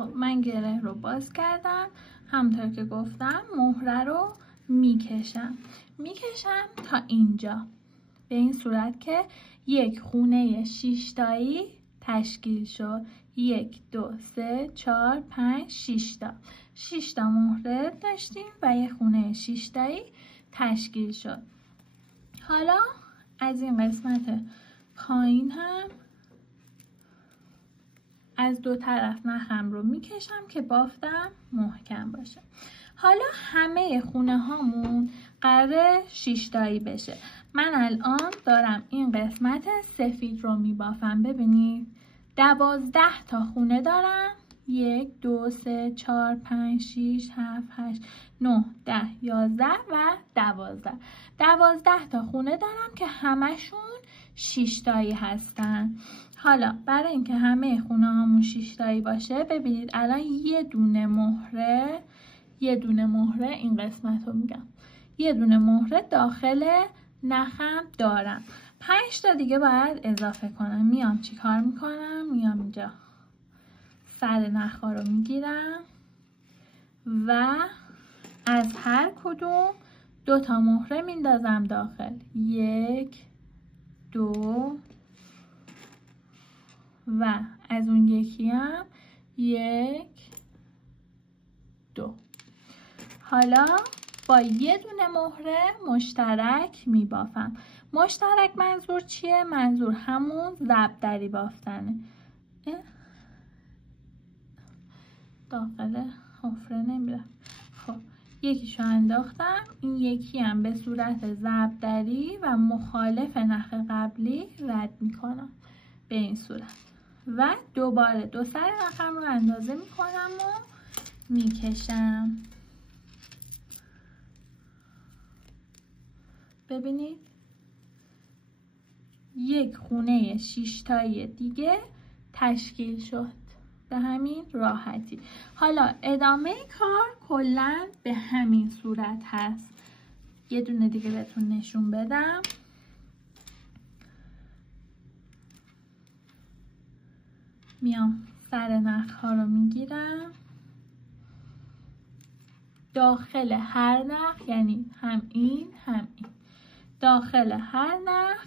خب من گره رو باز کردم، همونطور که گفتم مهره رو میکشم تا اینجا، به این صورت که یک خونه 6 تایی تشکیل شد. 1 2 3 4 5 6 تا 6 تا مهره داشتیم و یک خونه 6 تایی تشکیل شد. حالا از این قسمت پایین هم از دو طرف نخم رو میکشم که بافتم محکم باشه. حالا همه خونه هامون قراره 6 تایی بشه. من الان دارم این قسمت سفید رو میبافم. ببینید 12 تا خونه دارم. 1 2 3 4 5 6 7 8 9 10 11 و 12. 12 تا خونه دارم که همشون 6 تایی هستن. حالا برای اینکه همه خونه هامون 6 تایی باشه، ببینید الان یه دونه مهره این قسمت رو میگم، یه دونه مهره داخل نخم دارم. 5 تا دیگه باید اضافه کنم. میام چی کار میکنم؟ میام اینجا سر نخا رو میگیرم و از هر کدوم 2 تا مهره میندازم داخل. 1 2 و از اون یکی هم 1 2. حالا با یه دونه مهره مشترک میبافم. مشترک منظور چیه؟ منظور همون ضربدری بافتنه. داخل حفره نمیره. خب یکیشو انداختم، این یکی هم به صورت ضربدری و مخالف نخ قبلی رد میکنم به این صورت و دوباره دو سر نخم رو اندازه میکنم و میکشم. ببینید یک خونه 6 تایی دیگه تشکیل شد به همین راحتی. حالا ادامه کار کلا به همین صورت هست. یه دونه دیگه بهتون نشون بدم. میام سر نخ‌ها رو میگیرم، داخل هر نخ، یعنی هم این هم این، داخل هر نخ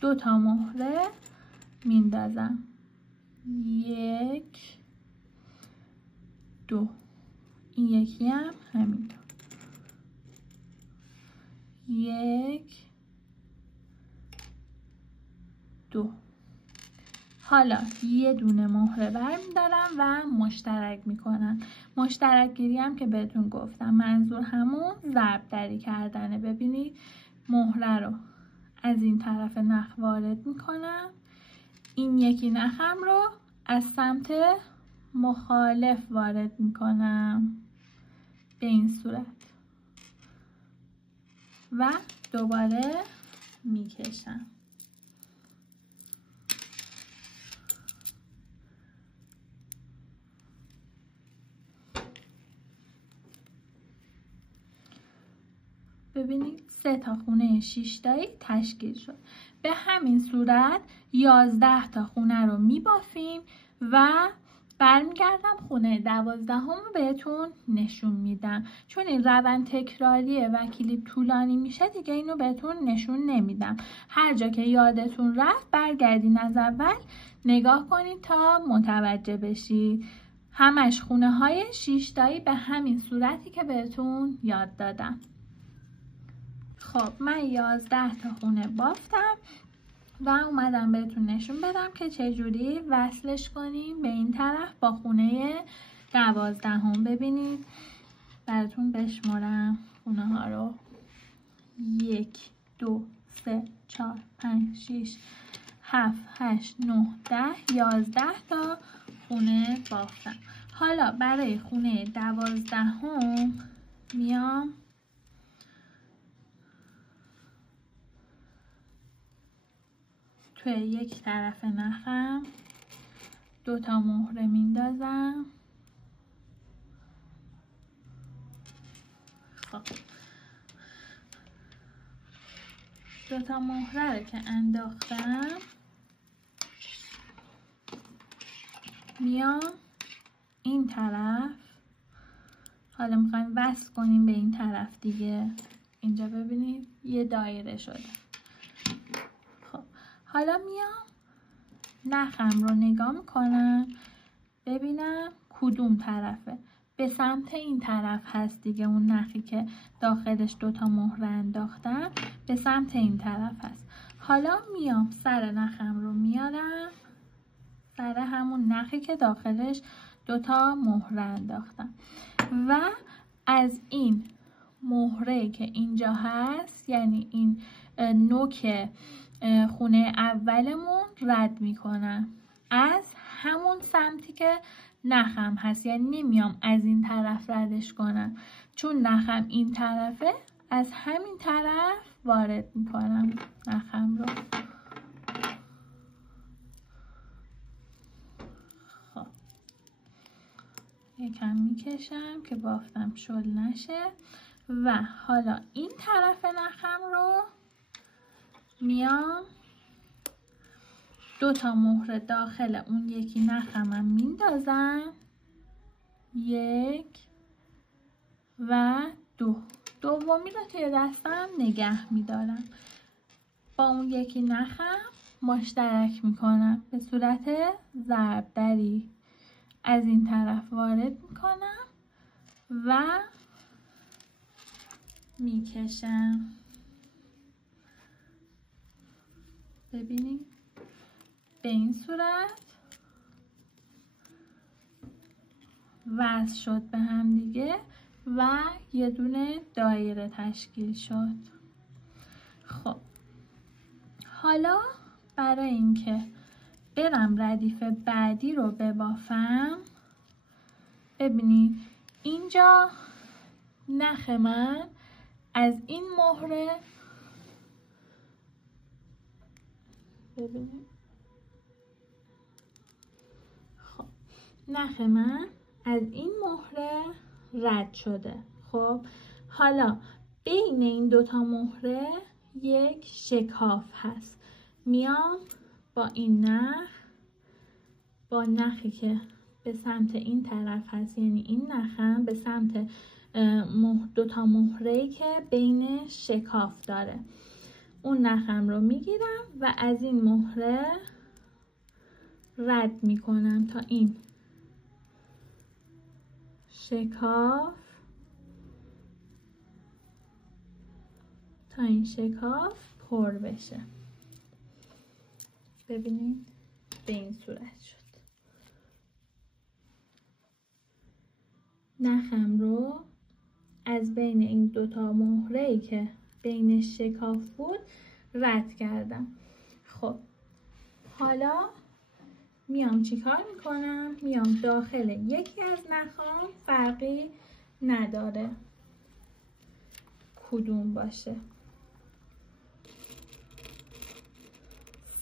2 تا مهره میندازم. 1 2. این یکی هم همینطور. 1 2. حالا یه دونه مهره برمی‌دارم و مشترک میکنم. مشترک گیری هم که بهتون گفتم منظور همون ضربدری کردنه. ببینید مهره رو از این طرف نخ وارد میکنم، این یکی نخم رو از سمت مخالف وارد میکنم به این صورت و دوباره میکشم. ببینید 3 تا خونه 6 تایی تشکیل شد. به همین صورت 11 تا خونه رو میبافیم و برمیگردم خونه 12 رو بهتون نشون میدم. چون این روند تکراریه و کلیپ طولانی میشه دیگه اینو بهتون نشون نمیدم. هر جا که یادتون رفت برگردین از اول نگاه کنید تا متوجه بشید. همش خونه های 6 تایی به همین صورتی که بهتون یاد دادم. خب من 11 تا خونه بافتم و اومدم بهتون نشون بدم که چجوری وصلش کنیم به این طرف با خونه 12. ببینید براتون بشمارم خونه ها رو. 1 2 3 4 5 6 7 8 9 10 11 تا خونه بافتم. حالا برای خونه 12 میام توی یک طرف نخم 2 تا مهره میندازم. خب 2 تا مهره رو که انداختم میام این طرف. حالا میخوایم وصل کنیم به این طرف دیگه. اینجا ببینید یه دایره شده. خب حالا میام نخم رو نگاه میکنم ببینم کدوم طرفه. به سمت این طرف هست دیگه، اون نخی که داخلش دوتا مهره انداختم به سمت این طرف هست. حالا میام سر نخم رو میارم سر همون نخی که داخلش دوتا مهره انداختم و از این مهره که اینجا هست، یعنی این نوک خونه اولمون رد میکنم از همون سمتی که نخم هست، یعنی نمیام از این طرف ردش کنم، چون نخم این طرفه از همین طرف وارد میکنم نخم رو. خب یکم میکشم که بافتم شل نشه و حالا این طرف نخم رو میام دوتا مهره داخل اون یکی نخمم میندازم، 1 و 2. دومی رو توی دستم نگه میدارم، با اون یکی نخم مشترک میکنم به صورت ضربدری از این طرف وارد میکنم و میکشم. ببینید به این صورت وصل شد به هم دیگه و یه دونه دایره تشکیل شد. خب حالا برای اینکه برم ردیف بعدی رو ببافم، ببینید اینجا نخ من از این مهره، ببینید خب نخ من از این مهره رد شده. خب حالا بین این دوتا مهره یک شکاف هست، میام با این نخ، با نخی که به سمت این طرف هست، یعنی این نخم به سمت دوتا مهره‌ای که بین شکاف داره، اون نخم رو میگیرم و از این مهره رد میکنم تا این شکاف پر بشه. ببینید به این صورت شد. نخم رو از بین این دوتا مهره‌ای که بین شکاف بود رد کردم. خب حالا میام چیکار میکنم؟ میام داخل یکی از نخام، فرقی نداره کدوم باشه،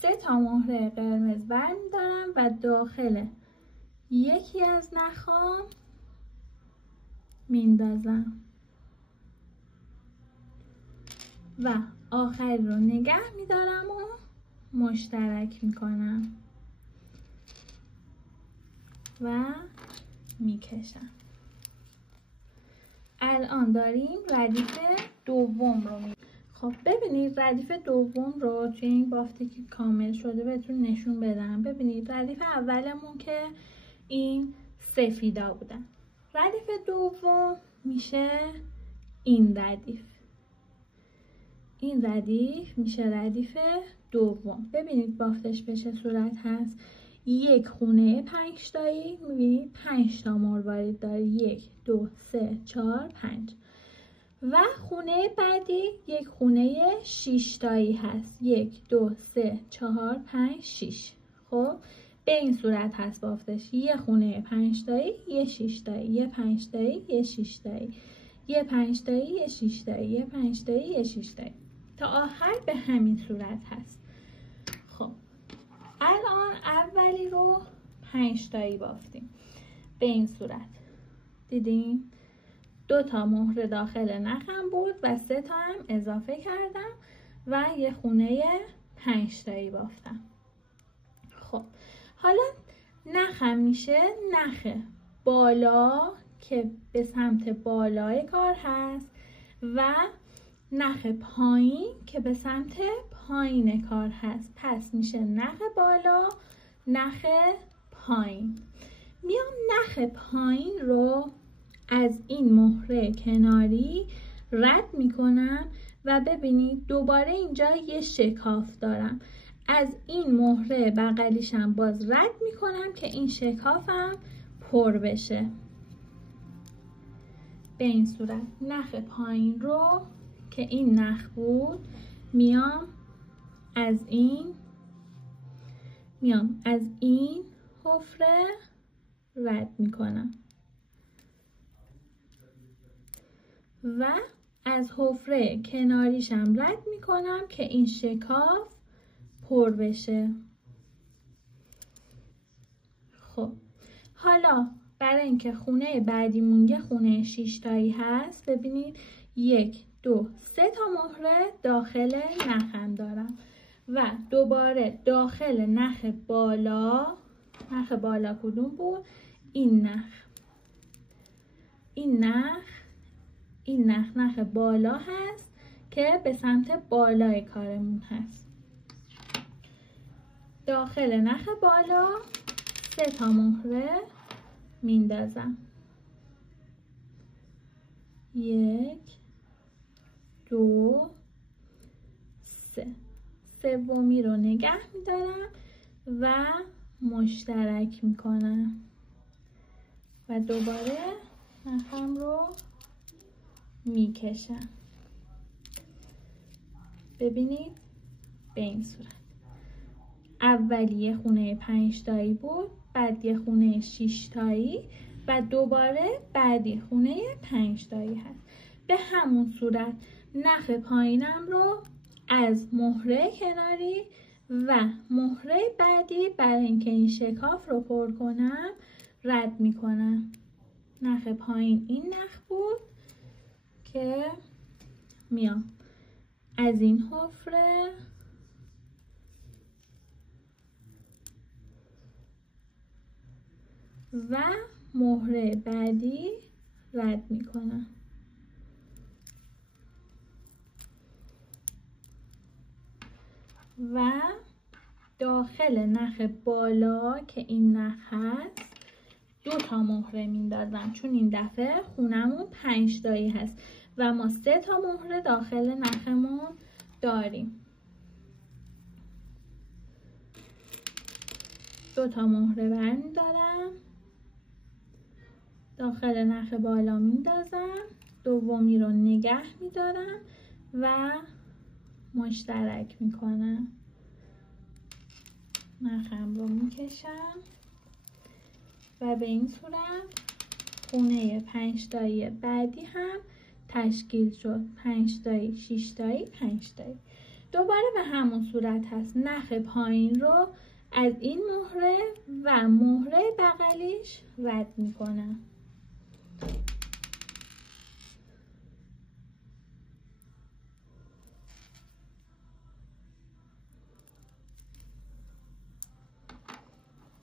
3 تا مهره قرمز برمیدارم و داخل یکی از نخام میندازم و آخری رو نگه میدارم و مشترک میکنم و میکشم. الان داریم ردیف دوم رو خب ببینید ردیف دوم رو توی این بافتی که کامل شده بهتون نشون بدم. ببینید ردیف اولمون که این سفیدا بودن، ردیف دوم میشه این ردیف، این ردیف میشه ردیف دوم. ببینید بافتش به چه صورت هست. یک خونه 5 تایی، میبینید 5 تا مروارید داره، 1 2 3 4 5 و خونه بعدی یک خونه 6 تایی هست، 1 2 3 4 5 6. خب به این صورت هست بافتش، یه خونه 5 تایی، یه 6 تایی، یه 5 تایی، یه 6 تایی، یه 5 تایی، یه 6 تایی، یه 5 تایی، یه 6 تایی، تا آخر به همین صورت هست. خب الان اولی رو 5 تایی بافتیم به این صورت، دیدین 2 تا مهره داخل نخم بود و 3 تا هم اضافه کردم و یه خونه 5 تایی بافتم. خب حالا نخم میشه نخ بالا که به سمت بالای کار هست و نخ پایین که به سمت پایین کار هست. پس میشه نخ بالا، نخ پایین. میام نخ پایین رو از این مهره کناری رد میکنم و ببینید دوباره اینجا یه شکاف دارم. از این مهره بغلیشم باز رد میکنم که این شکافم پر بشه. به این صورت نخ پایین رو که این نخ بود میام از این حفره رد میکنم و از حفره کناریشم رد میکنم که این شکاف پر بشه. خب حالا برای اینکه خونه بعدیمون یه خونه 6 تایی هست، ببینید 1 2 3 تا مهره داخل نخم دارم و دوباره داخل نخ بالا کدوم بود؟ این نخ بالا هست که به سمت بالای کارمون هست. داخل نخ بالا 3 تا مهره میندازم. 1 2 3. سومی رو نگه میدارم و مشترک میکنم و دوباره نخم رو میکشم. ببینید به این صورت اولی یه خونه 5 تایی بود، بعد یه خونه 6 تایی و دوباره بعدی خونه 5 تایی هست. به همون صورت نخ پایینم رو از مهره کناری و مهره بعدی برای اینکه این شکاف رو پر کنم رد میکنم. نخ پایین این نخ بود که میام از این حفره و مهره بعدی رد میکنم. و داخل نخ بالا که این نخ هست 2 تا مهره میندازم، چون این دفعه خونمون 5 تایی هست و ما 3 تا مهره داخل نخمون داریم. 2 تا مهره برمیدارم، داخل نخ بالا میندازم، دومی رو نگه میدارم و مشترک میکنم. نخم رو میکشم و به این صورت خونه 5 تایی بعدی هم تشکیل شد. 5 تایی، 6 تایی، 5 تایی. دوباره به همون صورت هست. نخ پایین رو از این مهره و مهره بغلیش رد میکنم.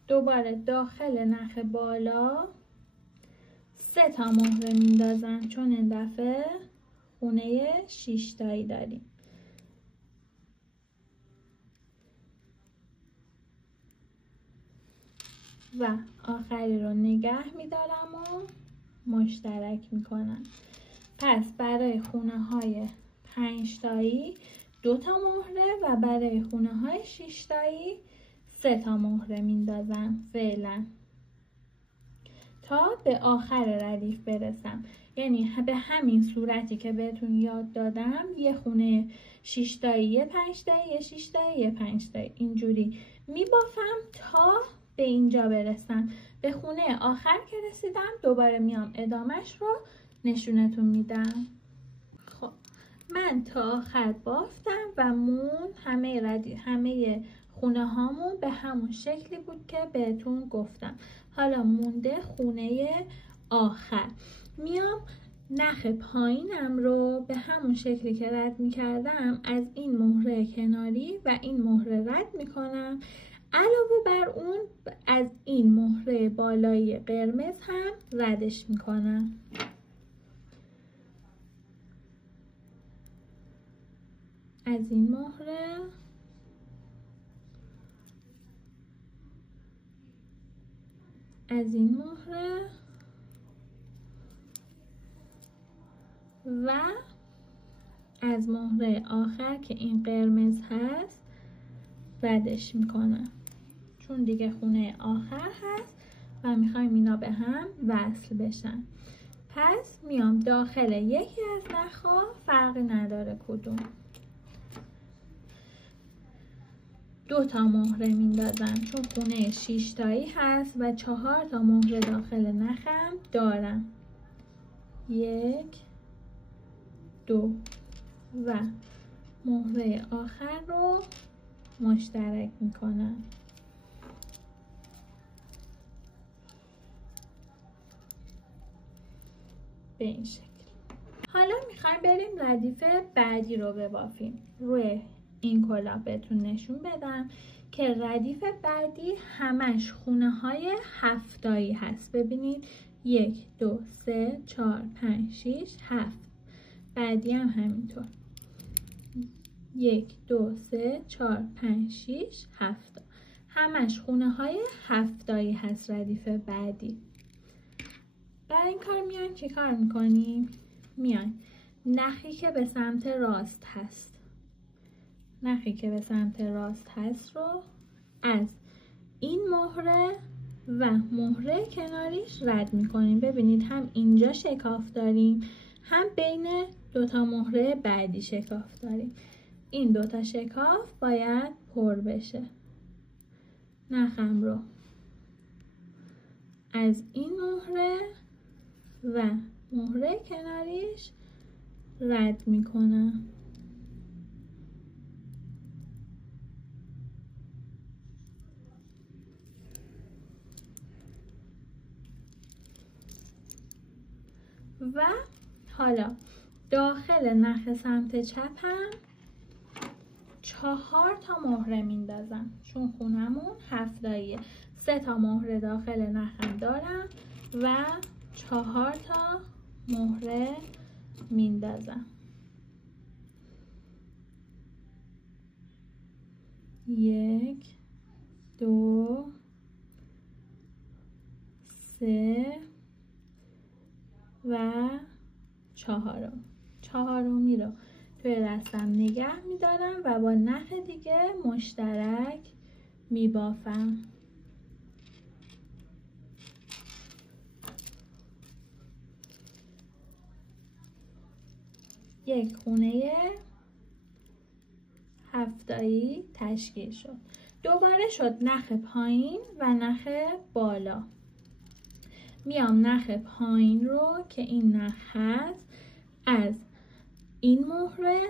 دوباره داخل نخ بالا 3 تا مهره میندازم، چون این دفعه خونه 6 تایی داریم. و آخری رو نگه میدارم و مشترک میکنم. پس برای خونه های 5 تایی 2 تا مهره و برای خونه های 6 تایی 3 تا مهره میندازم فعلا تا به آخر ردیف برسم. یعنی به همین صورتی که بهتون یاد دادم، یه خونه 6 تایی، یه 5 تایی، یه 6 تایی، یه 5 تایی، اینجوری میبافم تا به اینجا برسم. به خونه آخر که رسیدم دوباره میام ادامهش رو نشونتون میدم. خب من تا آخر بافتم و همه خونه هامون به همون شکلی بود که بهتون گفتم. حالا مونده خونه آخر. میام نخ پایینم رو به همون شکلی که رد میکردم از این مهره کناری و این مهره رد میکنم. علاوه بر اون از این مهره بالایی قرمز هم ردش میکنم. از این مهره و از مهره آخر که این قرمز هست ردش میکنم، چون دیگه خونه آخر هست و میخوایم اینا به هم وصل بشن. پس میام داخل یکی از نخها، فرقی نداره کدوم، 2 تا مهره میندازم چون خونه 6 تایی هست و 4 تا مهره داخل نخم دارم. 1 2 و مهره آخر رو مشترک میکنم. به این شکل. حالا میخوایم بریم ردیف بعدی رو ببافیم. روی این کلاه بهتون نشون بدم که ردیف بعدی همش خونه های 7 تایی هست. ببینید 1 2 3 4 5 6 7. بعدی هم همینطور 1 2 3 4 5 6 7. همش خونه های 7 تایی هست ردیف بعدی. برای این کار میایم چی کار میکنیم؟ میایم نخی که به سمت راست هست رو از این مهره و مهره کناریش رد میکنیم. ببینید هم اینجا شکاف داریم، هم بین 2 تا مهره بعدی شکاف داریم. این 2 تا شکاف باید پر بشه. نخم رو از این مهره و مهره کناریش رد میکنم. و حالا داخل نخ سمت چپم 4 تا مهره میندازم چون خونمون 7 تاییه. 3 تا مهره داخل نخم دارم و 4 تا مهره میندازم. 1 2 3 و 4. 4می رو توی دستم نگه میدارم و با نخ دیگه مشترک میبافم. یک خونه 7 تایی تشکیل شد. دوباره شد نخ پایین و نخ بالا. میام نخ پایین رو که این نخ هست از این مهره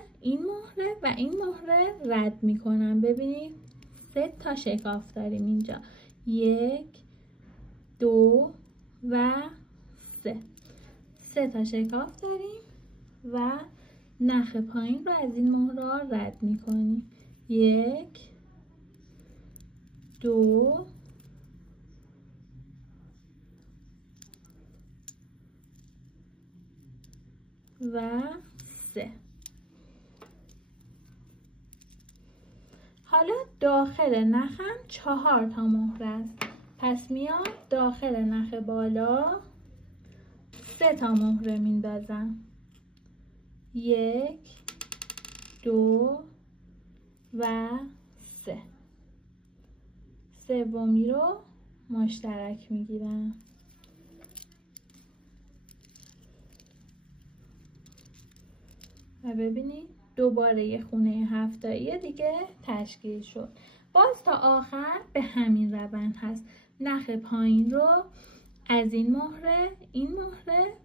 و این مهره رد میکنم. ببینید 3 تا شکاف داریم اینجا، 1 2 و 3 تا شکاف داریم و نخ پایین رو از این مهره رد میکنیم. 1 2 و 3. حالا داخل نخم 4 تا مهره است. پس میام داخل نخ بالا 3 تا مهره میندازم. 1 2 و 3. سومی رو مشترک میگیرم. و ببینید دوباره یه خونه 7 تایی دیگه تشکیل شد. باز تا آخر به همین روند هست. نخ پایین رو از این مهره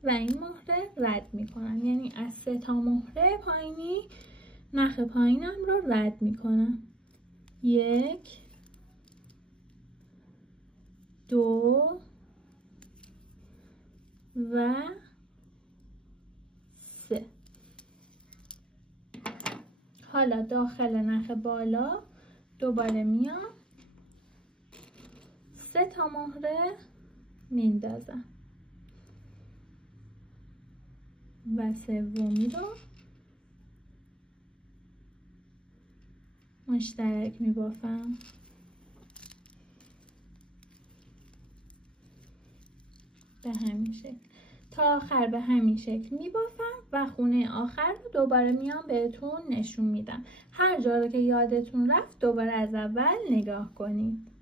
و این مهره رد میکنم. یعنی از 3 تا مهره پایینی نخ پایینم رو رد میکنم. 1 2 و 3. حالا داخل نخ بالا دوباره میام 3 تا مهره میندازم و سومی رو مشترک میبافم. به همین شکل تا آخر به همین شکل میبافم و خونه آخر رو دوباره میام بهتون نشون میدم. هر جا رو که یادتون رفت دوباره از اول نگاه کنید.